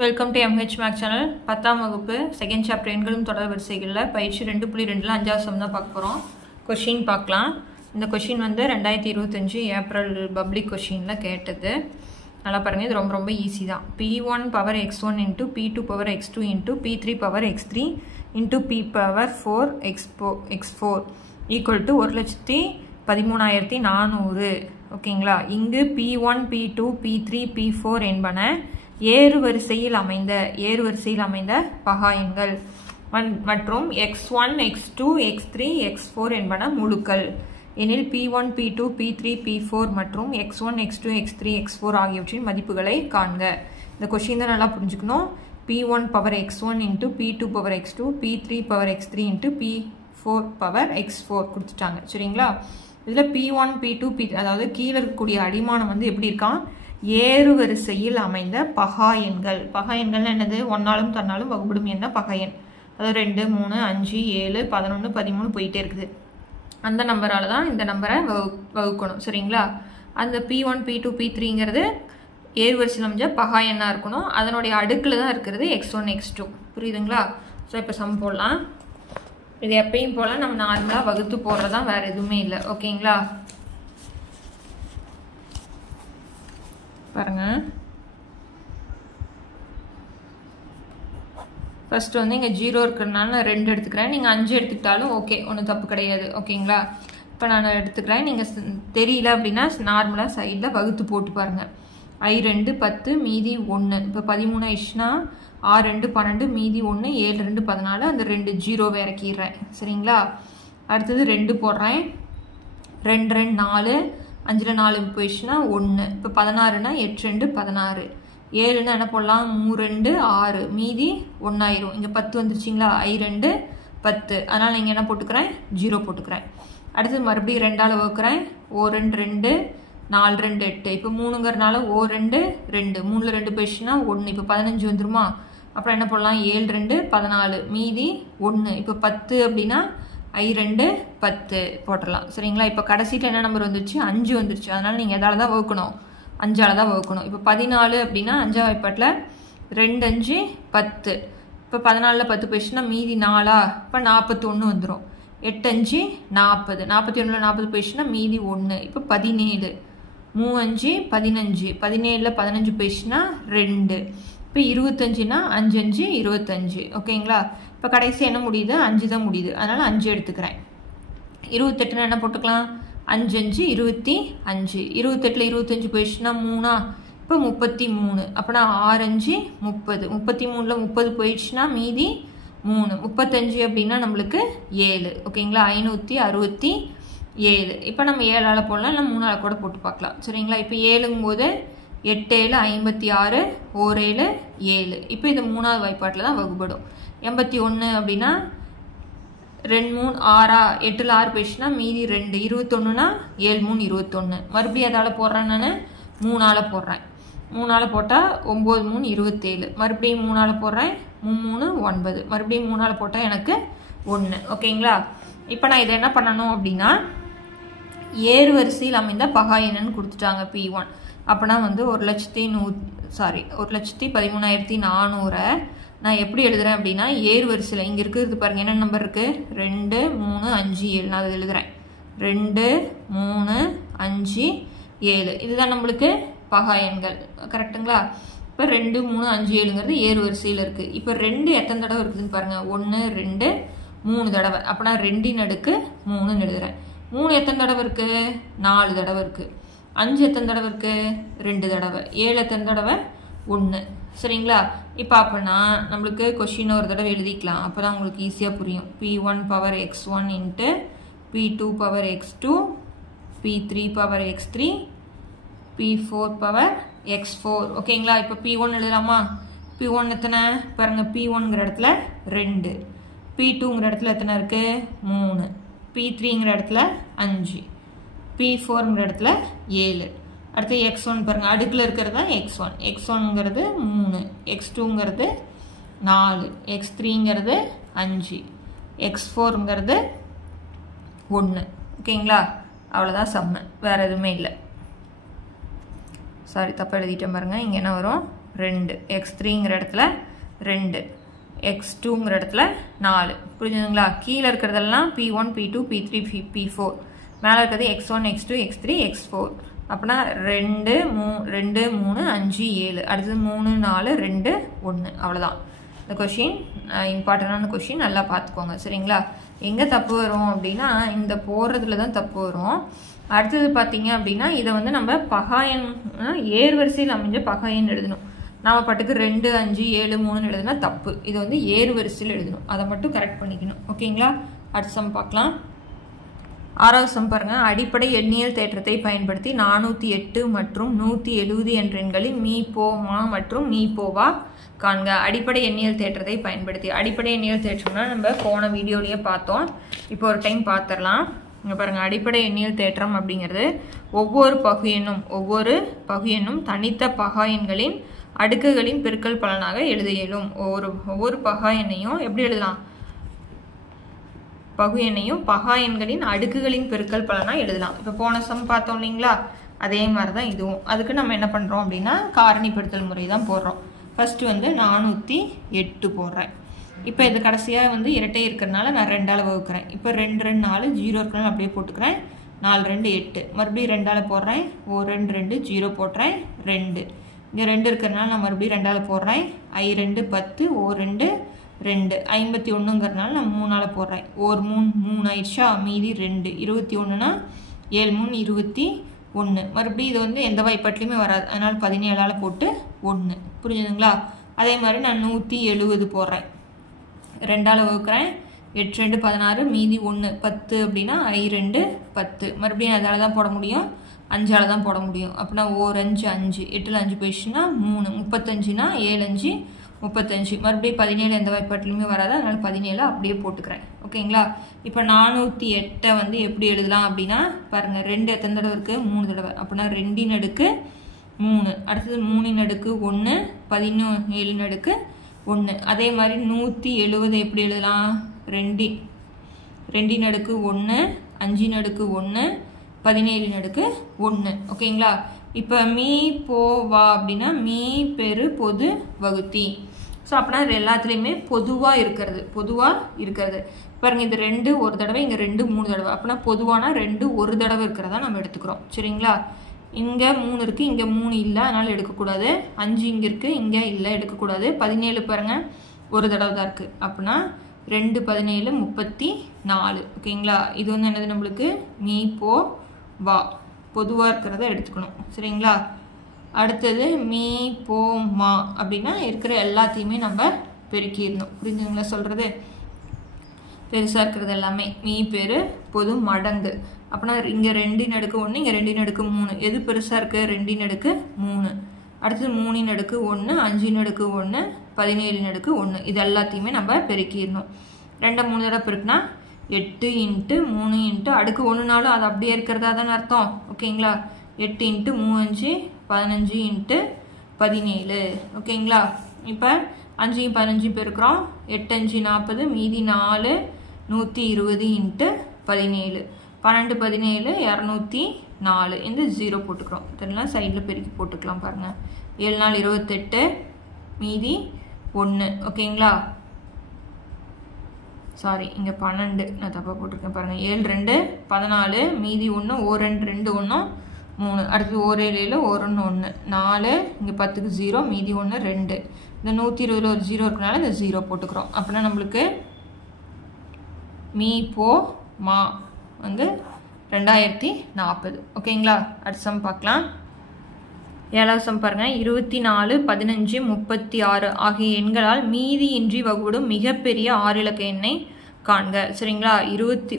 Welcome to MH Max channel. 10ஆம் வகுப்பு second chapter எண்களும் தொடர் வரிசைகளில் பயிற்சி 2.2ல் 5வது சம் தான் பார்க்க போகிறோம். கொஷின் பார்க்கலாம். இந்த கொஷின் வந்து 2025 ஏப்ரல் பப்ளிக் கொஷினில் கேட்டது. நல்லா பாருங்கள், இது ரொம்ப ஈஸி தான். P1 power x1 into P2 power x2 into P3 power x3 into P power 4 x4 equal to 1,13,400. ஓகேங்களா? இங்கு P1 P2 P3 P4 என்பன ஏறுவரிசையில் அமைந்த பகா எண்கள் மற்றும் x1 x2 x3 x4 என்பன முழுக்கள் எனில் P1 P2 P3 P4 மற்றும் x1 x2 x3 x4 ஆகியவற்றின் மதிப்புகளை காண்க. இந்த கொஸ்டின் தான் நல்லா புரிஞ்சுக்கணும். P1 power x1 into P2 power x2 P3 power x3 into P4 power x4 கொடுத்துட்டாங்க. சரிங்களா? இதில் P1 P2 P3 அதாவது கீழே இருக்கக்கூடிய அடிமானம் வந்து எப்படி இருக்கான்? ஏறு வரிசையில் அமைந்த பகா எண்கள். பகா எண்கள் என்னது? ஒன்னாலும் தன்னாலும் வகுப்படும் எண் தான் பகா எண். அதாவது 2 3 5 7 11 13 போயிட்டே இருக்குது. அந்த நம்பரால் தான் இந்த நம்பரை வகுக்கணும். சரிங்களா? அந்த P1 P2 P3ங்கிறது ஏறு வரிசையில் அமைஞ்ச பகா எண்ணாக இருக்கணும். அதனுடைய அடுக்கில் தான் இருக்கிறது x1 x2. புரியுதுங்களா? ஸோ இப்போ சம் போடலாம். இது எப்பயும் போல் நம்ம நார்மலாக வகுத்து போடுறதான், வேறு எதுவுமே இல்லை. ஓகேங்களா? பாருங்க, ஃபர்ஸ்ட் வந்து இங்கே 0 இருக்கிறதுனால நான் 2 எடுத்துக்கிறேன். நீங்கள் 5 எடுத்துக்கிட்டாலும் ஓகே, ஒன்றும் தப்பு கிடையாது. ஓகேங்களா? இப்போ நான் எடுத்துக்கிறேன். நீங்கள் தெரியல அப்படின்னா நார்மலாக சைடில் வகுத்து போட்டு பாருங்கள். I2 10 மீதி 1. இப்போ 13 ஆயிடுச்சுன்னா 6 2 12 மீதி 1 7 2 14. அந்த 2 0 இறக்கிடுறேன். சரிங்களா? அடுத்தது 2 போடுறேன். 2 2 4 5 4 போயிடுச்சுன்னா 1. இப்போ 16னா 8 2 16. 7ன்னா என்ன போடலாம்? 3 2 6 மீதி 1 ஆயிரும். இங்கே 10 வந்துருச்சிங்களா? I2 10. அதனால் நீங்கள் என்ன போட்டுக்கிறேன்? 0 போட்டுக்கிறேன். அடுத்து மறுபடியும் 2ஆல் வகுக்கிறேன். O2 2 4 2 8. இப்போ 3ங்கிறனால O2 2 3ல் 2 போயிடுச்சுன்னா 1. இப்போ 15 வந்துருமா? அப்புறம் என்ன போடலாம்? 7 2 14 மீதி 1. இப்போ 10 அப்படின்னா I2 10 போட்டுடலாம். சரிங்களா? இப்போ கடைசியில் என்ன நம்பர் வந்துருச்சு? 5 வந்துருச்சு. அதனால் நீங்கள் எதால் தான் வகுக்கணும்? 5ஆல் தான் வகுக்கணும். இப்போ 14 அப்படின்னா 5ஆம் வாய்ப்பாட்டில் 2 5 10. இப்போ 14ல் 10 போயிடுச்சுன்னா மீதி 4. இப்போ 41 வந்துடும். 8 5 40. 41ல் 40 போயிடுச்சுன்னா மீதி 1. இப்போ 17. 3 5 15. 17ல் 15 போயிடுச்சுன்னா 2. இப்போ 25னா 5 5 25. ஓகேங்களா? இப்போ கடைசி என்ன முடியுது? 5 தான் முடியுது. அதனால் 5 எடுத்துக்கிறேன். 28னா என்ன போட்டுக்கலாம்? 5 5 25. 28ல் 25 போயிடுச்சுன்னா 3. இப்போ 33. அப்போனா 6 5 30. 33ல் 30 போயிடுச்சுன்னா மீதி 3. 35 அப்படின்னா நம்மளுக்கு 7. ஓகேங்களா? 567. இப்போ நம்ம 7ஆல் போடலாம், இல்லை 3ஆல் கூட போட்டு பார்க்கலாம். சரிங்களா? இப்போ 7ங்கும் போது 8 7 56 1 7 7. இப்போ இது 3ஆவது வாய்ப்பாட்டில் தான் வகுப்படும். 81 அப்படின்னா 2 3 6 8ல் 6 போயிடுச்சுன்னா மீதி 2. 21னா 7 3 21. மறுபடியும் அதால் போடுறேன். நான் 3ஆல் போடுறேன். 3ஆல் போட்டால் 9 3 27. மறுபடியும் 3ஆல் போடுறேன். 3 3 9. மறுபடியும் 3ஆல் போட்டால் எனக்கு 1. ஓகேங்களா? இப்போ நான் இதை என்ன பண்ணணும் அப்படின்னா, ஏறு வரிசையில் அமைந்த பகா எண்ணுன்னு கொடுத்துட்டாங்க P1. அப்போனா வந்து 1,13,400 நான் எப்படி எழுதுறேன் அப்படின்னா, ஏறு வரிசையில் இங்கே இருக்கிறது பாருங்கள், என்ன நம்பர் இருக்குது? 2 3 5 7. நான் அதை எழுதுகிறேன். 2 3 5 7. இதுதான் நம்மளுக்கு பகா எண்கள். கரெக்டுங்களா? இப்போ 2 3 5 7ங்கிறது ஏறு வரிசையில் இருக்குது. இப்போ 2 எத்தனை தடவை இருக்குதுன்னு பாருங்கள். 1 2 3 தடவை. அப்போனா 2ன் அடுக்கு 3ன்னு எழுதுகிறேன். 3 எத்தனை தடவை இருக்குது? 4 தடவை இருக்குது. 5 எத்தனை தடவை இருக்குது? 2 தடவை. 7 எத்தனை தடவை? 1. சரிங்களா? இப்போ அப்படின்னா நம்மளுக்கு கொஷினை ஒரு தடவை எழுதிக்கலாம். அப்போ தான் உங்களுக்கு ஈஸியாக புரியும். P1 power x1 into P2 power x2 P3 power x3 P4 power x4. ஓகேங்களா? இப்போ P1 எழுதலாமா? P1 எத்தனை பாருங்கள்? P1ங்கிற இடத்துல 2. P2ங்கிற இடத்துல எத்தனை இருக்குது? 3. P3ங்கிற இடத்துல 5. P4ங்கிற இடத்துல 7. அடுத்து x1 பாருங்கள், அடுக்கில் இருக்கிறது தான் x1. x1ங்கிறது 3. x2ங்கிறது 4. x3ங்கிறது 5. x4ங்கிறது 1. ஓகேங்களா? அவ்வளோதான் சம்மு, வேறு எதுவுமே இல்லை. சாரி, தப்பாக எழுதிட்டேன் பாருங்கள். இங்கே என்ன வரும்? 2 x3ங்கிற இடத்துல 2 x2ங்கிற இடத்துல 4 புரிஞ்சுதுங்களா கீழே இருக்கிறதெல்லாம் p1 p2 p3 p4 மேலே இருக்கிறது x1 x2 x3 x4 அப்படின்னா 2 3 5 7 அடுத்தது 3 4 2 1 அவ்வளோதான் இந்த கொஷின் இம்பார்ட்டண்டான கொஷின் நல்லா பார்த்துக்கோங்க சரிங்களா எங்கே தப்பு வரும் அப்படின்னா இந்த போடுறதுல தான் தப்பு வரும் அடுத்தது பார்த்தீங்க அப்படின்னா இதை வந்து நம்ம பகாயன் ஏர்வரிசையில் அமைஞ்ச பகாயன் எழுதணும் நாம் பாட்டுக்கு 2 5 7 3 எழுதுனா தப்பு இது வந்து ஏர்வரிசையில் எழுதணும் அதை மட்டும் கரெக்ட் பண்ணிக்கணும் ஓகேங்களா அடுத்த சம் பார்க்கலாம் ஆறாவது சம் பாருங்க அடிப்படை எண்ணியல் தேற்றத்தை பயன்படுத்தி 408 மற்றும் 170 என்ற எண்களில் மீ போ மா மற்றும் மீ போவா காண்க அடிப்படை எண்ணியல் தேற்றத்தை பயன்படுத்தி அடிப்படை எண்ணியல் தேற்றம்னா நம்ம போன வீடியோலயே பார்த்தோம் இப்போ ஒரு டைம் பார்த்துடலாம் இங்கே பாருங்க அடிப்படை எண்ணியல் தேற்றம் அப்படிங்கிறது ஒவ்வொரு பகு எண்ணும் தனித்த பகா எண்களின் அடுக்குகளின் பெருக்கல் பலனாக எழுத இயலும் ஒவ்வொரு பகா எண்ணையும் எப்படி எழுதலாம் பகு எண்ணையும் பகா எண்களின் அடுக்குகளின் பெருக்கல் பலனா எழுதலாம் இப்போ போன சம் பார்த்தோம் இல்லைங்களா அதே மாதிரி தான் இதுவும் அதுக்கு நம்ம என்ன பண்ணுறோம் அப்படின்னா காரணிப்படுத்தல் முறை தான் போடுறோம் ஃபர்ஸ்ட் வந்து 408 போடுறேன் இப்போ இது கடைசியாக வந்து இரட்டை இருக்கிறதுனால நான் 2ஆல் வகுக்கிறேன் இப்போ 2 2 4 0 இருக்கிறனால அப்படியே போட்டுக்கிறேன் 4 2 8 மறுபடியும் 2ஆல் போடுறேன் ஓ 2 2 0 போட்டுறேன் 2 இங்கே 2 இருக்கிறதுனால நான் மறுபடியும் 2ஆல் போடுறேன் I 2 10 ஓ 2 2 51ங்கிறதுனால நான் 3ஆல் போடுறேன் ஒரு 3 ஆயிடுச்சா மீதி 2 21னா 7 3 21 மறுபடியும் இது வந்து எந்த வாய்ப்பாட்டிலையுமே வராது அதனால் 17ஆல் போட்டு 1 புரிஞ்சுதுங்களா அதே மாதிரி நான் 170 போடுறேன் 2ஆல் வகுக்கிறேன் 8 2 16 மீதி 1 10 அப்படின்னா I 2 10 மறுபடியும் அதால் தான் போட முடியும் 5ஆல் தான் போட முடியும் அப்படின்னா ஓர் 5 5 8ல் 5 போயிடுச்சுன்னா 3 35னா 7 5 35 மறுபடியும் 17 எந்த வாய்ப்பாட்டிலுமே வராது அதனால 17 அப்படியே போட்டுக்கிறேன் ஓகேங்களா இப்போ 408 வந்து எப்படி எழுதலாம் அப்படின்னா பாருங்க 2 எத்தனை தடவை இருக்கு 3 தடவை அப்படின்னா 2 அடுக்கு 3 அடுத்தது 3 அடுக்கு 1 17 அடுக்கு 1 அதே மாதிரி 170 எப்படி எழுதலாம் 2 அடுக்கு 1 5 அடுக்கு 1 17 அடுக்கு 1 ஓகேங்களா இப்போ மீ போ வா அப்படின்னா மீ பெரு பொது வகுத்தி ஸோ அப்படின்னா இது எல்லாத்துலேயுமே பொதுவாக இருக்கிறது பாருங்க இது 2 ஒரு தடவை இங்கே 2 3 தடவை அப்படின்னா பொதுவானா 2 ஒரு தடவை இருக்கிறதா நம்ம எடுத்துக்கிறோம் சரிங்களா இங்கே 3 இருக்குது இங்கே 3 இல்லை அதனால் எடுக்கக்கூடாது 5 இங்கே இருக்குது இங்கே இல்லை எடுக்கக்கூடாது 17 பாருங்க ஒரு தடவை தான் இருக்குது அப்படின்னா 2 17 34 ஓகேங்களா இது வந்து என்னது நம்மளுக்கு மீ போ வா பொதுவாக இருக்கிறத எடுத்துக்கணும் சரிங்களா அடுத்தது மீ போ மா அப்படின்னா இருக்கிற எல்லாத்தையுமே நம்ம பெருக்கிடணும் புரிஞ்சுங்களா சொல்கிறது பெருசாக இருக்கிறது எல்லாமே மீ பேர் பொது மடங்கு அப்படின்னா இங்கே 2 அடுக்கு 1 இங்கே 2 அடுக்கு 3 எது பெருசாக இருக்குது 2 அடுக்கு 3 அடுத்தது 3 அடுக்கு 1 5 அடுக்கு 1 17 அடுக்கு 1 இது எல்லாத்தையுமே நம்ம பெருக்கிடணும் 2 3 தடவை பெருக்குனா 8 × 3 × அடுக்கு 1நாலும் அது அப்படியே இருக்கிறதா தானே அர்த்தம் ஓகேங்களா 8 × 3 5 15 × 17 ஓகேங்களா இப்போ 5 15 பெருக்கிறோம் 8 5 40 மீதி 4 120 × 17 12 17 204 இந்த 0 போட்டுக்கிறோம் இதெல்லாம் சைடில் பெருக்கி போட்டுக்கலாம் பாருங்க 7 4 28 மீதி 1 ஓகேங்களா சாரி இங்கே 12 நான் தப்பாக போட்டிருக்கேன் பாருங்கள் 7 2 14 மீதி 1 ஓர் 2 2 1 3 அடுத்து ஓர் 7 ஓர் 1 1 4 இங்கே 10க்கு 0 மீதி 1 2 இந்த 120 ஒரு 0 இருக்கனால இந்த 0 போட்டுக்கிறோம் அப்படின்னா நம்மளுக்கு மீ போ மா வந்து 2040 ஓகேங்களா அடுத்த சம் பார்க்கலாம் ஏழாவது சம் பாருங்க 24 15 36 ஆகிய எண்களால் மீதியின்றி வகுபடும் மிகப்பெரிய 6 இலக்க எண்ணை காண்க சரிங்களா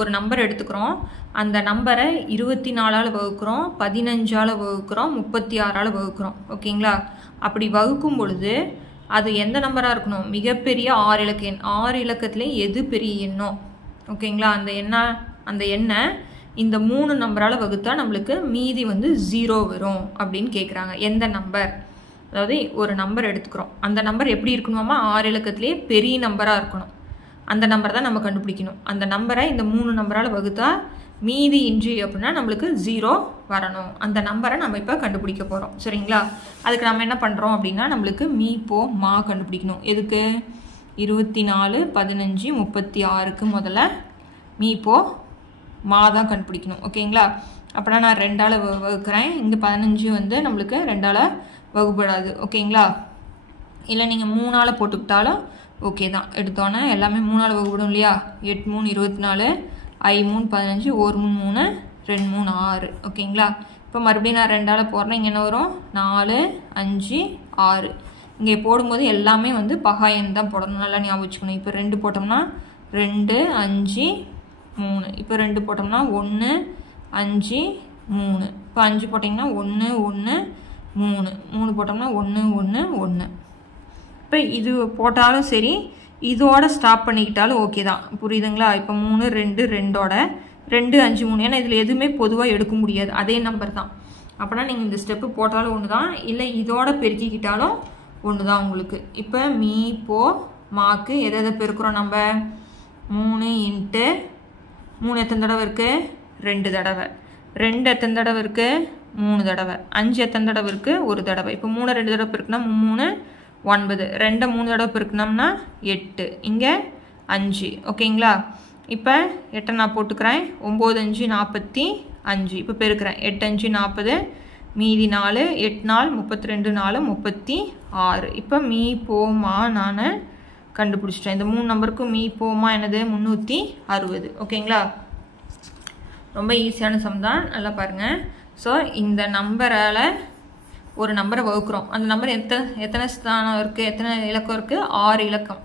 ஒரு நம்பர் எடுத்துக்கிறோம் அந்த நம்பரை 24ஆல் வகுக்கிறோம் 15ஆல் வகுக்கிறோம் 36ஆல் வகுக்கிறோம் ஓகேங்களா அப்படி வகுக்கும் பொழுது அது எந்த நம்பராக இருக்கணும் மிகப்பெரிய 6 இலக்க எண் 6 இலக்கத்துல எது பெரிய எண்ணோ ஓகேங்களா அந்த எண்ணை இந்த 3 நம்பரால் வகுத்தா நம்மளுக்கு மீதி வந்து 0 வரும் அப்படின்னு கேட்குறாங்க எந்த நம்பர் அதாவது ஒரு நம்பர் எடுத்துக்கிறோம் அந்த நம்பர் எப்படி இருக்கணுமா 6 இலக்கத்திலேயே பெரிய நம்பராக இருக்கணும் அந்த நம்பர் தான் நம்ம கண்டுபிடிக்கணும் அந்த நம்பரை இந்த 3 நம்பரால் வகுத்தா மீதி இன்றி அப்படின்னா நம்மளுக்கு 0 வரணும். அந்த நம்பரை நம்ம இப்போ கண்டுபிடிக்க போகிறோம். சரிங்களா? அதுக்கு நம்ம என்ன பண்ணுறோம் அப்படின்னா நம்மளுக்கு மீ போ மா கண்டுபிடிக்கணும். எதுக்கு? 24, 15, 36க்கு முதல்ல மீ போ மா தான் கண்டுபிடிக்கணும். ஓகேங்களா? அப்படின்னா நான் 2ஆல் வகுக்கிறேன். இங்கே 15 வந்து நம்மளுக்கு 2ஆல் வகுப்படாது. ஓகேங்களா? இல்லை நீங்கள் 3ஆல் போட்டுக்கிட்டாலும் ஓகே தான். எடுத்தோன்னே எல்லாமே 3ஆல் வகுப்படும் இல்லையா? 8 3 24, I 3 15, 1 3 3, 2 3 6. ஓகேங்களா? இப்போ மறுபடியும் நான் 2ஆல் போடுறேன். இங்கே என்ன வரும்? 4 5 6. இங்கே போடும்போது எல்லாமே வந்து பகா எண் தான் போடணும். நல்லா ஞாபகம் வச்சுக்கணும். இப்போ 2 போட்டோம்னா 2 5 3. இப்போ 2 போட்டோம்னா 1 5 3. இப்போ 5 போட்டிங்கன்னா 1 1 3. 3 போட்டோம்னா 1 1 1. இப்போ இது போட்டாலும் சரி, இதோட ஸ்டாப் பண்ணிக்கிட்டாலும் ஓகே தான். புரியுதுங்களா? இப்போ 3 2 2ஓட 2 5 3. ஏன்னா இதில் எதுவுமே பொதுவாக எடுக்க முடியாது. அதே நம்பர் தான். அப்படின்னா நீங்கள் இந்த ஸ்டெப்பு போட்டாலும் ஒன்று தான், இல்லை இதோட பெருக்கிக்கிட்டாலும் ஒன்று தான் உங்களுக்கு. இப்போ மீ போ மாக்கு எதை எதை பெருக்கிறோம் நம்ம? 3 இன்ட்டு 3 எத்தனை தடவை இருக்குது? 2 தடவை. 2 எத்தனை தடவை இருக்குது? 3 தடவை. 5 எத்தனை தடவை இருக்குது? 1 தடவை. இப்போ 3 2 தடவை பெருக்குனா 3 9. 2 3 தடவை பெருக்கணும்னா 8. இங்கே 5. ஓகேங்களா? இப்போ 8 நான் போட்டுக்கிறேன். 9 5 45. இப்போ பெருக்கிறேன். 8 5 40, மீதி 4, 8 4 32 4 36. இப்போ மீ போமா நான் கண்டுபிடிச்சிட்டேன். இந்த 3 நம்பருக்கும் மீ போமா என்னது? 360. ஓகேங்களா? ரொம்ப ஈஸியான சம் தான். நல்லா பாருங்கள். ஸோ இந்த நம்பரால் ஒரு நம்பரை வகுக்கிறோம். அந்த நம்பர் எத்தனை ஸ்தானம் இருக்குது? எத்தனை இலக்கம் இருக்குது? 6 இலக்கம்.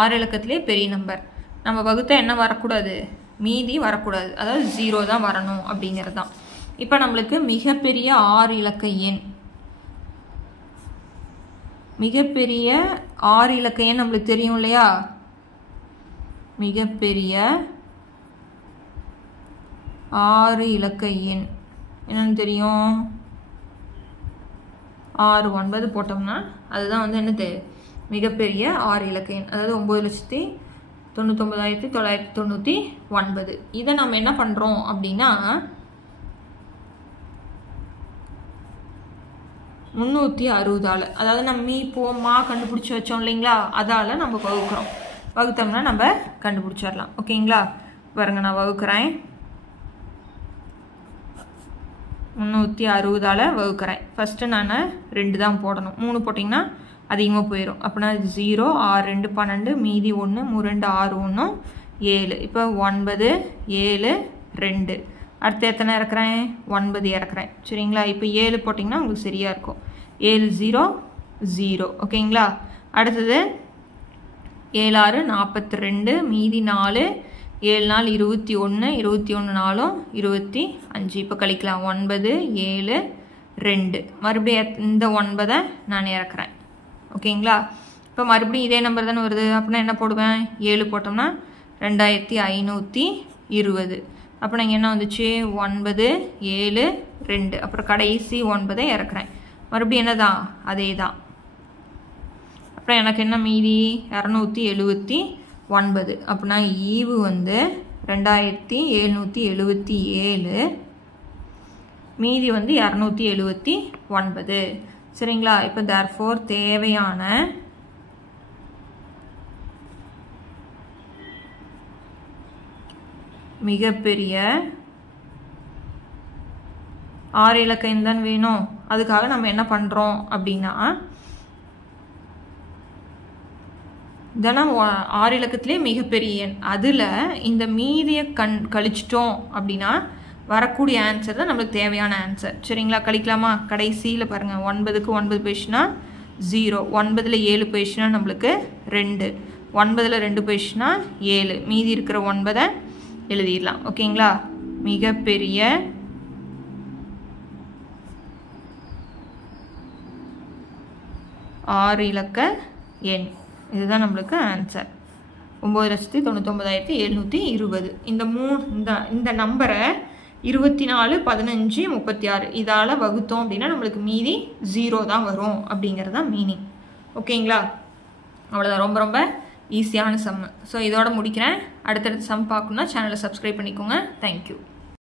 6 இலக்கத்திலே பெரிய நம்பர். நம்ம வகுத்தா என்ன வரக்கூடாது? மீதி வரக்கூடாது. அதாவது 0 தான் வரணும் அப்படிங்கிறது தான். இப்போ நம்மளுக்கு மிகப்பெரிய 6 இலக்க எண், மிகப்பெரிய 6 இலக்க எண் நம்மளுக்கு தெரியும் இல்லையா? மிகப்பெரிய 6 இலக்க எண் என்னன்னு தெரியும்? 6 9 போட்டோம்னா அதுதான் வந்து என்னது? மிகப்பெரிய 6 இலக்க எண். அதாவது 9,99,999. இதை நம்ம என்ன பண்ணுறோம் அப்படின்னா 360ஆல், அதாவது நம்ம மீ போமா கண்டுபிடிச்சி வச்சோம் இல்லைங்களா? அதால் நம்ம வகுக்கிறோம். வகுத்தோம்னா நம்ம கண்டுபிடிச்சிடலாம். ஓகேங்களா? பாருங்க, நான் வகுக்கிறேன். 360ஆல் வகுக்கிறேன். ஃபஸ்ட்டு நான் 2 தான் போடணும். 3 போட்டிங்கன்னா அதிகமாக போயிடும். அப்படின்னா 0 6 2 12, மீதி 1 3 2 6 1 7. இப்போ 9 7 2. அடுத்து எத்தனை இறக்குறேன்? 9 இறக்குறேன். சரிங்களா? இப்போ 7 போட்டிங்கன்னா உங்களுக்கு சரியாக இருக்கும். 7 0 0. ஓகேங்களா? அடுத்தது 7 6 42, மீதி 4, 7 4 21, 21 4 25. இப்போ கழிக்கலாம். 9 7 2. மறுபடியும் இந்த 9 நான் இறக்குறேன். ஓகேங்களா? இப்போ மறுபடியும் இதே நம்பர் தானே வருது. அப்படின்னா என்ன போடுவேன்? 7 போட்டோம்னா 2520. அப்போ நாங்கள் என்ன வந்துச்சு? 9 7 2. அப்புறம் கடைசி 9 இறக்குறேன். மறுபடியும் என்ன தான்? அதே தான். அப்புறம் எனக்கு என்ன மீதி? 279. அப்படின்னா ஈவு வந்து 2777, மீதி வந்து 279. சரிங்களா? இப்போ தேர்ஃபோர் தேவையான மிகப்பெரிய 6 இலக்க எண் தான் வேணும். அதுக்காக நம்ம என்ன பண்ணுறோம் அப்படின்னா இதெல்லாம் 6 இலக்கத்திலே மிகப்பெரிய எண். அதில் இந்த மீதியை கழிச்சிட்டோம் அப்படின்னா வரக்கூடிய ஆன்சர் தான் நம்மளுக்கு தேவையான ஆன்சர். சரிங்களா? கழிக்கலாமா? கடைசியில் பாருங்கள். 9க்கு 9 போயிடுச்சுன்னா 0. 9ல் 7 போயிடுச்சுன்னா நம்மளுக்கு 2. 9ல் 2 போயிடுச்சுன்னா 7. மீதி இருக்கிற 9 எழுதிடலாம். ஓகேங்களா? மிகப்பெரிய 6 இலக்க எண். இதுதான் நம்மளுக்கு ஆன்சர். 9,99,720. இந்த நம்பரை 24 15 36 இதால் வகுத்தோம் அப்படின்னா நம்மளுக்கு மீதி 0 தான் வரும் அப்படிங்கிறது தான் மீனிங். ஓகேங்களா? அவ்வளோதான். ரொம்ப ரொம்ப ஈஸியான சம். ஸோ இதோட முடிக்கிறேன். அடுத்தடுத்த சம் பார்க்கணுன்னா சேனலை சப்ஸ்கிரைப் பண்ணிக்கோங்க. தேங்க்யூ.